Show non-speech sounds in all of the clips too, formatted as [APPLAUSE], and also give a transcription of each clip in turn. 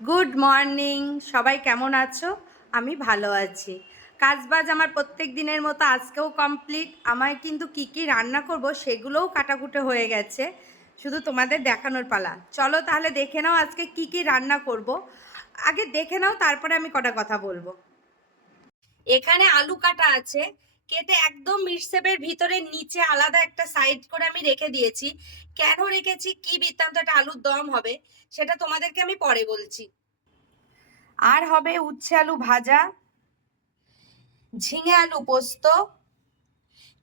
Good morning সবাই কেমন আছো? আমি ভালো আছি। কাজবাজ আমার প্রত্যেক দিনের মতো আজকেও কমপ্লিট আমায় কিন্তু কি কি রান্না করব সেগুলোও কাটাকুটে হয়ে গেছে। শুধু তোমাদের দেখানোর পালা। চলো তাহলে দেখে নাও আজকে কি কি রান্না করব। আগে দেখে নাও, তারপরে আমি কটা কথা বলব। এখানে আলু কাটা আছে। কেটে একদম মিটসেপের ভিতরে নিচে আলাদা একটা সাইড করে আমি রেখে দিয়েছি। কেন রেখেছি? কি বৃত্তান্ত একটা আলুর দম হবে? সেটা তোমাদেরকে আমি পরে বলছি। আর হবে উচ্ছে আলু ভাজা, ঝিঙে আলু পোস্ত,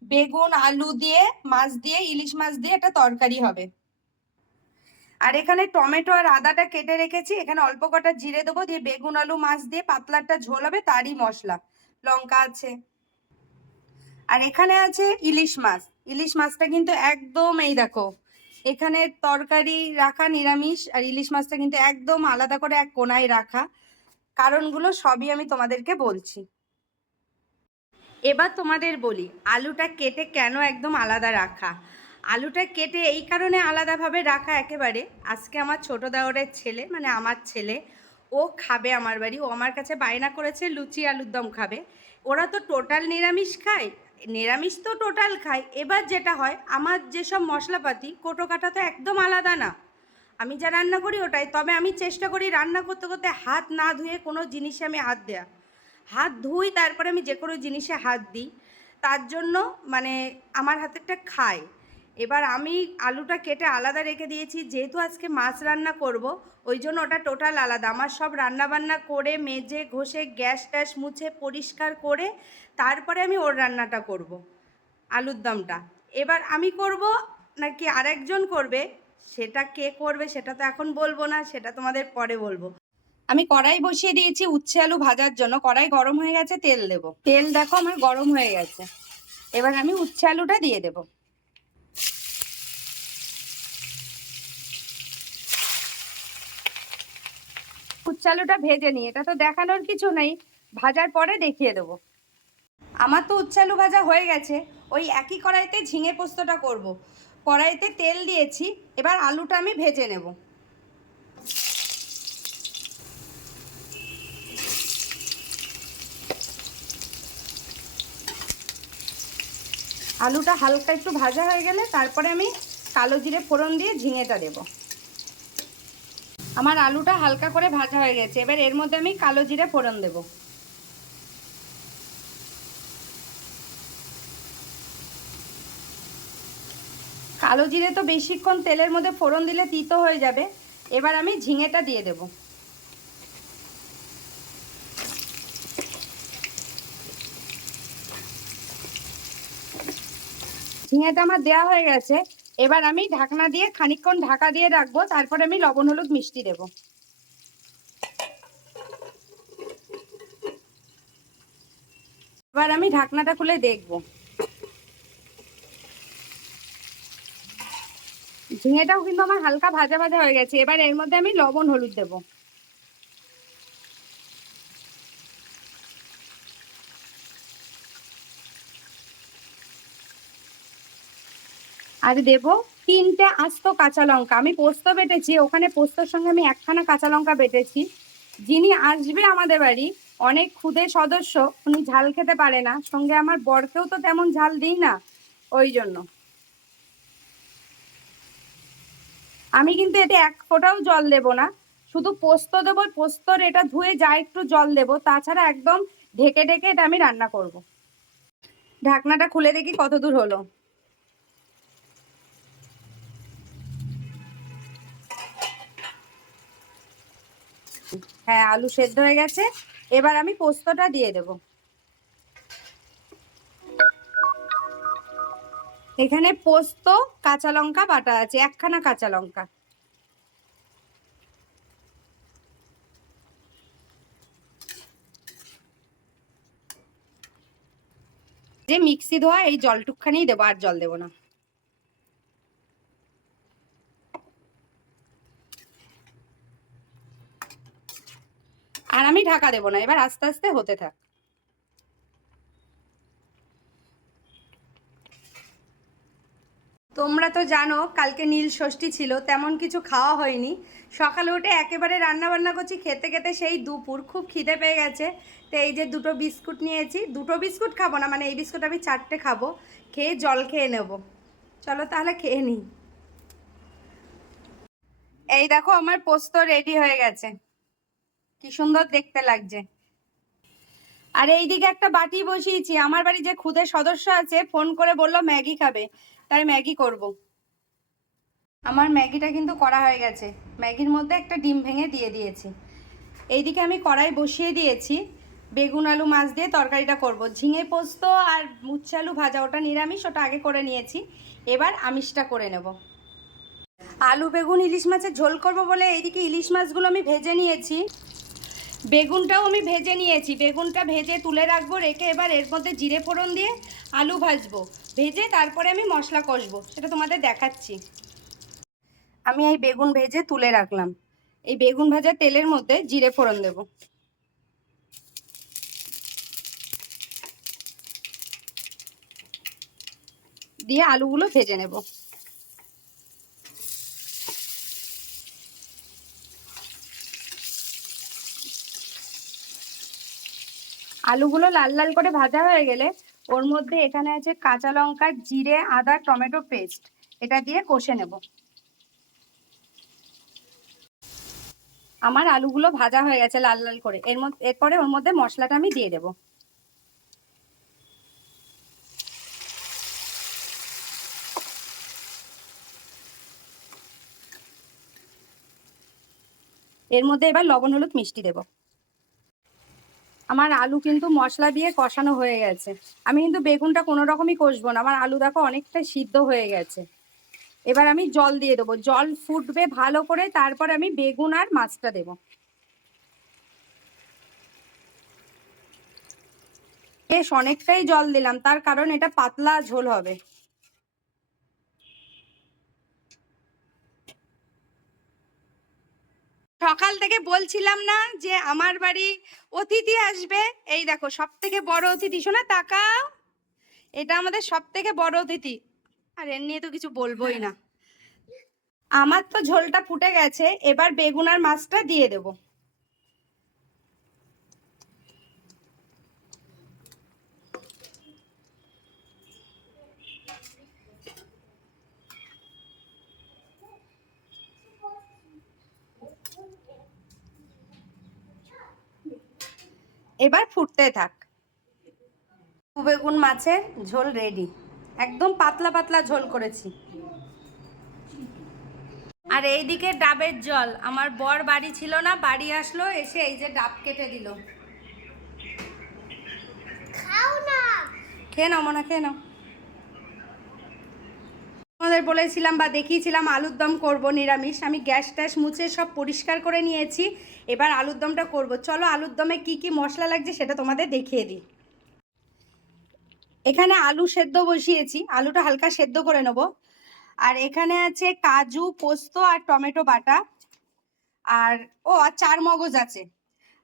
বেগুন আলু দিয়ে, মাছ দিয়ে, ইলিশ মাছ দিয়ে একটা তরকারি হবে। আর এখানে টমেটো আর আদাটা কেটে রেখেছি। এখানে অল্প কটা জিরে দেবো দিয়ে বেগুন আলু, মাছ দিয়ে পাতলা একটা ঝোল হবে, তারই মশলা। লঙ্কা আছে। আর এখানে আছে ইলিশ মাছ। ইলিশ মাছটা কিন্তু একদম এই দেখো, এখানে তরকারি রাখা নিরামিষ আর ইলিশ মাছটা কিন্তু একদম আলাদা করে এক কোনায় রাখা। কারণগুলো সবই আমি তোমাদেরকে বলছি। এবার তোমাদের বলি, আলুটা কেটে কেন একদম আলাদা রাখা? আলুটা কেটে এই কারণে আলাদাভাবে রাখা একেবারে। আজকে আমার ছোটো দেওরের ছেলে মানে আমার ছেলে, ও খাবে আমার বাড়ি। ও আমার কাছে বায়না করেছে, লুচি আলুর দম খাবে। ওরা তো টোটাল নিরামিষ খায়। নিরামিষ তো টোটাল খাই। এবার যেটা হয়, আমার যেসব মশলাপাতি কোটো কাটা তো একদম আলাদা না। আমি যা রান্না করি ওটাই। তবে আমি চেষ্টা করি রান্না করতে করতে হাত না ধুয়ে কোনো জিনিসে আমি হাত দেয়া। হাত ধুই, তারপরে আমি যে কোনো জিনিসে হাত দিই। তার জন্য মানে আমার হাতেরটা খায়। এবার আমি আলুটা কেটে আলাদা রেখে দিয়েছি, যেহেতু আজকে মাছ রান্না করব, ওই জন্য ওটা টোটাল আলাদা। আমার সব রান্না বান্না করে, মেজে, ঘষে, গ্যাস ট্যাস মুছে পরিষ্কার করে, তারপরে আমি ওর রান্নাটা করব, আলুর দমটা। এবার আমি করব, নাকি আরেকজন করবে? সেটা কে করবে সেটা তো এখন বলব না, সেটা তোমাদের পরে বলব। আমি কড়াই বসিয়ে দিয়েছি উচ্ছে আলু ভাজার জন্য। কড়াই গরম হয়ে গেছে, তেল দেব। তেল দেখো আমার গরম হয়ে গেছে। এবার আমি উচ্ছে আলুটা দিয়ে দেব। উচ্ছে আলুটা ভেজে নিই, এটা তো দেখানোর কিছু নেই, ভাজার পরে দেখিয়ে দেবো। আমার তো উচ্ছে আলু ভাজা হয়ে গেছে, ওই একই কড়াইতে ঝিঙে পোস্তটা করব। কড়াইতে তেল দিয়েছি, এবার আলুটা আমি ভেজে নেব। আলুটা হালকা একটু ভাজা হয়ে গেলে, তারপরে আমি কালো জিরে ফোড়ন দিয়ে ঝিঙেটা দেব। আমার আলুটা হালকা করে ভাজা হয়ে গেছে। এবার এর মধ্যে আমি কালো জিরে ফোড়ন দেবো। কালো জিরে তো বেশিক্ষণ তেলের মধ্যে ফোড়ন দিলে তিতো হয়ে যাবে। এবার আমি ঝিঙেটা দিয়ে দেব। ঝিঙেটা আমার দেওয়া হয়ে গেছে। এবার আমি ঢাকনা দিয়ে খানিকক্ষণ ঢাকা দিয়ে রাখব, তারপরে আমি লবণ, হলুদ, মিষ্টি দেব। এবার আমি ঢাকনাটা খুলে দেখব। ঝিঙেটাও কিন্তু আমার হালকা ভাজা ভাজা হয়ে গেছে। এবার এর মধ্যে আমি লবণ, হলুদ দেব। আর দেব তিনটে আস্ত কাঁচা লঙ্কা। আমি পোস্ত বেটেছি, ওখানে পোস্তর সঙ্গে আমি একখানা কাঁচা লঙ্কা বেটেছি। যিনি আসবে আমাদের বাড়ি, অনেক ক্ষুদে সদস্য, উনি ঝাল খেতে পারে না। সঙ্গে আমার বরকেও তো তেমন ঝাল দিই না, ওই জন্য। আমি কিন্তু এতে এক ফোঁটাও জল দেব না। শুধু পোস্ত দেবো, পোস্তর এটা ধুয়ে যা একটু জল দেব, তাছাড়া একদম ঢেকে ঢেকে এটা আমি রান্না করব। ঢাকনাটা খুলে দেখি কত দূর হলো। হ্যাঁ আলু সেদ্ধ হয়ে গেছে। এবার আমি পোস্তটা দিয়ে দেব। এখানে পোস্ত, কাঁচা লঙ্কা বাটা আছে, একখানা কাঁচা লঙ্কা। যে মিক্সি ধোয়া, এই জলটুকখানি দেবো, আর জল দেবো না আর আমি ঢাকা দেবো না, এবার আস্তে আস্তে হতে থাক। তোমরা তো জানো, কালকে নীল ষষ্ঠী ছিল, তেমন কিছু খাওয়া হয়নি। সকালে উঠে একেবারে রান্না বান্না করছি, খেতে খেতে সেই দুপুর, খুব খিদে পেয়ে গেছে। তো এই যে দুটো বিস্কুট নিয়েছি, দুটো বিস্কুট খাব না মানে এই বিস্কুট আমি চারটে খাব, খেয়ে জল খেয়ে নেব। চলো তাহলে খেয়ে নিই। এই দেখো, আমার পোস্ত রেডি হয়ে গেছে। কি সুন্দর দেখতে লাগছে। আর এইদিকে একটা বাটি বসিয়েছি। আমার বাড়ি যে খুদে সদস্য আছে, ফোন করে বলল ম্যাগি খাবে। তাই ম্যাগি করব। আমার ম্যাগিটা কিন্তু করা হয়ে গেছে। ম্যাগির মধ্যে একটা ডিম ভেঙে দিয়ে দিয়েছি। এইদিকে আমি কড়াই বসিয়ে দিয়েছি। বেগুন, আলু, মাছ দিয়ে তরকারিটা করব। ঝিঙে পোস্ত আর মুচ্ছে আলু ভাজা, ওটা নিরামিষ, ওটা আগে করে নিয়েছি। এবার আমিষটা করে নেব। আলু, বেগুন, ইলিশ মাছের ঝোল করব বলে এইদিকে ইলিশ মাছগুলো আমি ভেজে নিয়েছি। বেগুনটাও আমি ভেজে নিয়েছি। বেগুনটা ভেজে তুলে রাখব, রেখে এবার এর মধ্যে জিরে ফোড়ন দিয়ে আলু ভাজবো। ভেজে তারপরে আমি মশলা কষবো, সেটা তোমাদের দেখাচ্ছি। আমি এই বেগুন ভেজে তুলে রাখলাম। এই বেগুন ভাজা তেলের মধ্যে জিরে ফোড়ন দেব। দিয়ে আলুগুলো ভেজে নেব। আলুগুলো লাল লাল করে ভাজা হয়ে গেলে ওর মধ্যে এখানে আছে কাঁচা লঙ্কা, জিরে, আদা, টমেটো পেস্ট। এটা দিয়ে কষে নেব। আমার আলুগুলো ভাজা হয়ে গেছে লাল লাল করে। এর মধ্যে, এরপরে ওর মধ্যে মশলাটা আমি দিয়ে দেব। এর মধ্যে এবার লবণ, হলুদ, মিষ্টি দেবো। আমার আলু কিন্তু মশলা দিয়ে কষানো হয়ে গেছে। আমি কিন্তু বেগুনটা কোনো রকমই কষবো না, আমার আলু দেখো অনেকটা সিদ্ধ হয়ে গেছে। এবার আমি জল দিয়ে দেবো, জল ফুটবে ভালো করে, তারপর আমি বেগুন আর মাছটা দেব। বেশ অনেকটাই জল দিলাম, তার কারণ এটা পাতলা ঝোল হবে। সকাল থেকে বলছিলাম না যে আমার বাড়ি অতিথি আসবে। এই দেখো সব থেকে বড় অতিথি শোনা তাকাও। এটা আমাদের সব থেকে বড় অতিথি। আর এর নিয়ে তো কিছু বলবোই না। আমার তো ঝোলটা ফুটে গেছে এবার বেগুনার মাছটা দিয়ে দেব। এবার ফুটতে থাক। বেগুন মাছের ঝোল রেডি একদম পাতলা পাতলা ঝোল করেছি। আর এইদিকে ডাবের জল। আমার বর বাড়ি ছিল না বাড়ি আসলো এসে এই যে ডাব কেটে দিল। খাও না। খেয়ে নাও মনে খেয়ে নাও। তোমাদের বলেছিলাম বা দেখিয়েছিলাম আলুর দম করব নিরামিষ। আমি গ্যাস ট্যাস মুছে সব পরিষ্কার করে নিয়েছি। এবার আলুর দমটা করব। চলো আলুর দমে কি কি মশলা লাগছে সেটা তোমাদের দেখিয়ে দিই। এখানে আলু সেদ্ধ বসিয়েছি। আলুটা হালকা সেদ্ধ করে নেব। আর এখানে আছে কাজু, পোস্ত আর টমেটো বাটা। আর, ও, আর চার মগজ আছে।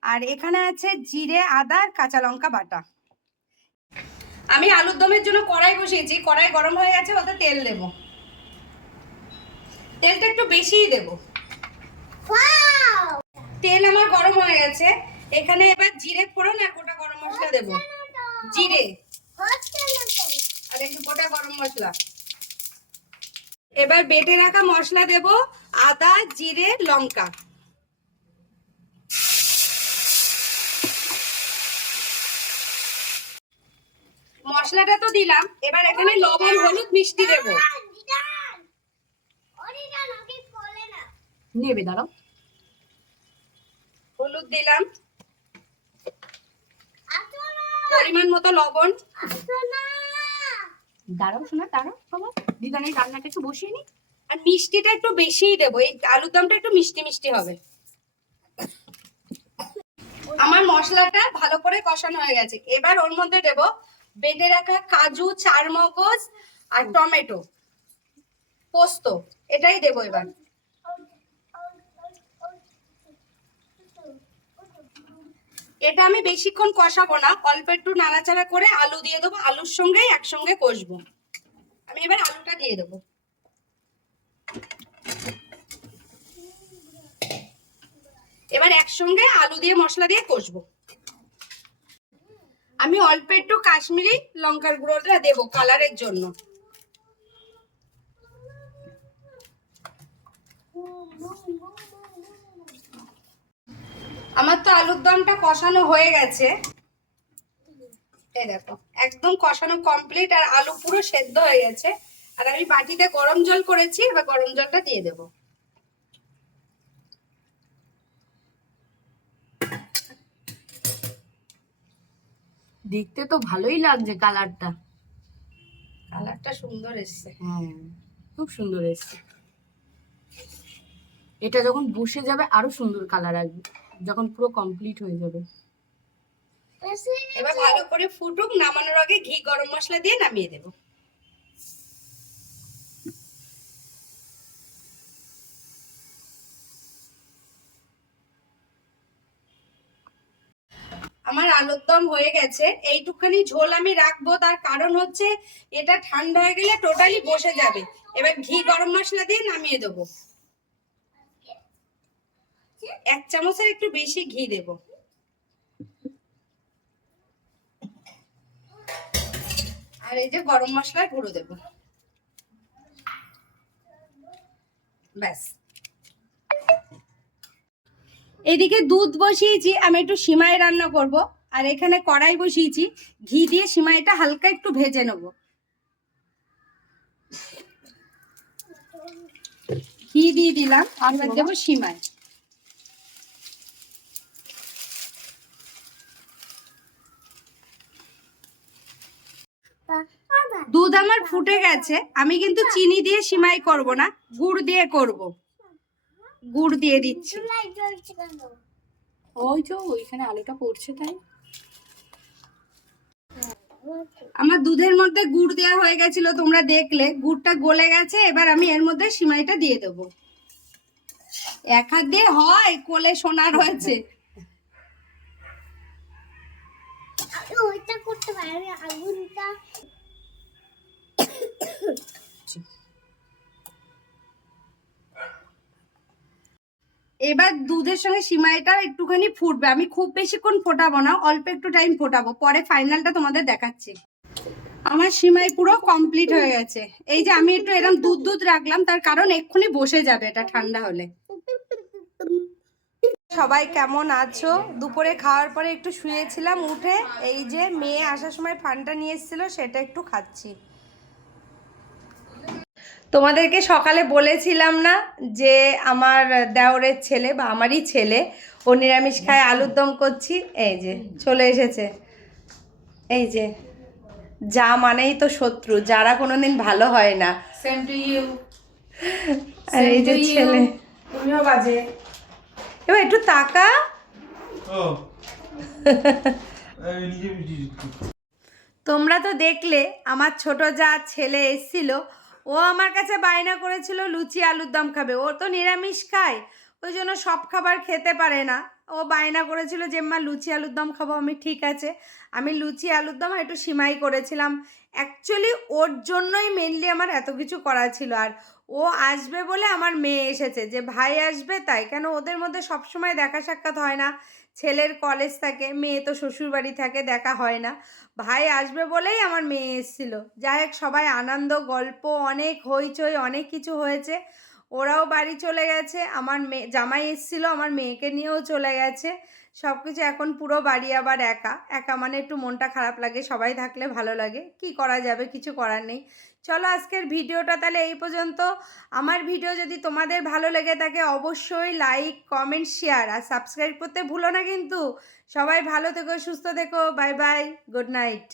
আর এখানে আছে জিরে, আদা আর কাঁচা লঙ্কা বাটা। আমি আলুর দমের জন্য কড়াই বসিয়েছি। কড়াই গরম হয়ে গেছে, ওতে তেল দেব। তেলটা একটু বেশিই দেব। তেল আমার গরম হয়ে গেছে। এখানে এবার জিরে ফোড়ন আর গোটা গরম মশলা দেব। জিরে। আর একটু গোটা গরম মশলা। এবার বেটে রাখা মশলা দেব আদা জিরে লঙ্কা। মশলাটা তো দিলাম এবার এখানে লবণ হলুদ মিষ্টি দেব। নেবে দাঁড়াও। হলুদ দিলাম। পরিমাণ মতো লবণ। দাঁড়াও শোনা দাঁড়াও বাবা। দিদানের রান্নাটা একটু বসিয়ে নি। আর মিষ্টিটা একটু বেশিই দেবো এই আলুর দমটা একটু মিষ্টি মিষ্টি হবে। আমার মশলাটা ভালো করে কষানো হয়ে গেছে। এবার ওর মধ্যে দেব বেটে রাখা কাজু চারমগজ আর টমেটো। পোস্ত এটাই দেবো এবার। এটা আমি বেশিক্ষণ কষাবো না, অল্প একটু নাড়াচাড়া করে আলু দিয়ে দেবো, আলুর সঙ্গে একসঙ্গে কষবো। আমি এবার আলুটা দিয়ে দেবো। এবার একসঙ্গে আলু দিয়ে মশলা দিয়ে কষবো। আমি অল্প একটু কাশ্মীরি লঙ্কার গুঁড়োটা দেবো কালারের জন্য। আমার তো আলুর দমটা কষানো হয়ে গেছে। এই দেখো একদম কষানো কমপ্লিট আর আলু পুরো সেদ্ধ হয়ে গেছে। আর আমি বাটিতে গরম জল করেছি এবার গরম জলটা দিয়ে দেবো। দেখতে তো ভালোই লাগছে কালারটা। কালারটা সুন্দর এসছে। হ্যাঁ খুব সুন্দর এসছে। এটা যখন বসে যাবে আরও সুন্দর কালার আসবে। যখন পুরো কমপ্লিট হয়ে যাবে। এবার ভালো করে ফুটুক, নামানোর আগে ঘি গরম মশলা দিয়ে নামিয়ে দেবো। আমার আলুর দম হয়ে গেছে। এইটুখানি ঝোল আমি রাখব, তার কারণ হচ্ছে এটা ঠান্ডা হয়ে গেলে টোটালি বসে যাবে। এবার ঘি গরম মশলা দিয়ে নামিয়ে দেবো। এক চামচের একটু বেশি ঘি দেবো। আর এই যে গরম মশলার গুঁড়ো দেবো। ব্যাস। এদিকে দুধ বসিয়েছি, আমি একটু সিমাই রান্না করব। আর এখানে কড়াই বসিয়েছি, ঘি দিয়ে সিমাইটা হালকা একটু ভেজে নেব। ঘি দিয়ে দিলাম আর দেবো সিমাই বাবা দুধ আমার ফুটে গেছে আমি কিন্তু চিনি দিয়ে সিমাই করব না গুড় দিয়ে করব। গুড় দিয়ে দিচ্ছি। ওই যে ওইখানে আলুটা পড়ছে তাই। আমার দুধের মধ্যে গুড় দেওয়া হয়ে গেছিল তোমরা দেখলে। গুড়টা গলে গেছে এবার আমি এর মধ্যে সিমাইটা দিয়ে দেবো। এক হাত দিয়ে হয় কোলে সোনা রয়েছে। ওইটা করতে পারি আগুনটা এবার দুধের সঙ্গে সিমাইটা একটুখানি ফুটবে। আমি খুব বেশিক্ষণ ফোটাবো না, অল্প একটু টাইম ফোটাবো। পরে ফাইনালটা তোমাদের দেখাচ্ছি। আমার সিমাই পুরো কমপ্লিট হয়ে গেছে। এই যে আমি একটু এরকম দুধ দুধ রাখলাম, তার কারণ এক্ষুনি বসে যাবে এটা ঠান্ডা হলে। সবাই কেমন আছো? দুপুরে খাওয়ার পরে একটু শুয়েছিলাম, উঠে এই যে মেয়ে আসার সময় ফানটা নিয়ে এসেছিল, সেটা একটু খাচ্ছি। তোমাদেরকে সকালে বলেছিলাম না যে আমার দেওরের ছেলে বা আমারই ছেলে ও নিরামিষ খায় আলুর দম করছি। এই যে চলে এসেছে। এই যে যা মানেই তো শত্রু যারা কোনোদিন ভালো হয় না। সেম টু ইউ আর এই যে ছেলে। তুমিও বাজে। এবার একটু তাকা। [LAUGHS] তোমরা তো দেখলে আমার ছোট যা ছেলে এসছিল ও আমার কাছে বায়না করেছিল লুচি আলুর দম খাবে। ও তো নিরামিষ খায়, ওই জন্য সব খাবার খেতে পারে না। ও বায়না করেছিল যে, মা, লুচি আলুর দম খাব, আমি ঠিক আছে। আমি লুচি আলুর দম একটু সিমাই করেছিলাম। অ্যাকচুয়ালি ওর জন্যই মেনলি আমার এত কিছু করা ছিল। আর ও আসবে বলে আমার মেয়ে এসেছে। যে ভাই আসবে তাই, কেন ওদের মধ্যে সবসময় দেখা সাক্ষাৎ হয় না। ছেলের কলেজ থাকে, মেয়ে তো শ্বশুর বাড়ি থাকে, দেখা হয় না। ভাই আসবে বলেই আমার মেয়ে এসেছিল। যাই হোক, সবাই আনন্দ, গল্প, অনেক হইচই, অনেক কিছু হয়েছে। ওরাও বাড়ি চলে গেছে, আমার মেয়ে, জামাই এসেছিল, আমার মেয়েকে নিয়েও চলে গেছে। সব কিছু এখন পুরো বাড়ি আবার একা। একা মানে একটু মনটা খারাপ লাগে, সবাই থাকলে ভালো লাগে। কি করা যাবে, কিছু করার নেই। চলো আজকের ভিডিওটা তাহলে এই পর্যন্ত। আমার ভিডিও যদি তোমাদের ভালো লেগে থাকে, অবশ্যই লাইক কমেন্ট শেয়ার আর সাবস্ক্রাইব করতে ভুলো না কিন্তু। সবাই ভালো থেকো, সুস্থ থেকো বাই বাই গুড নাইট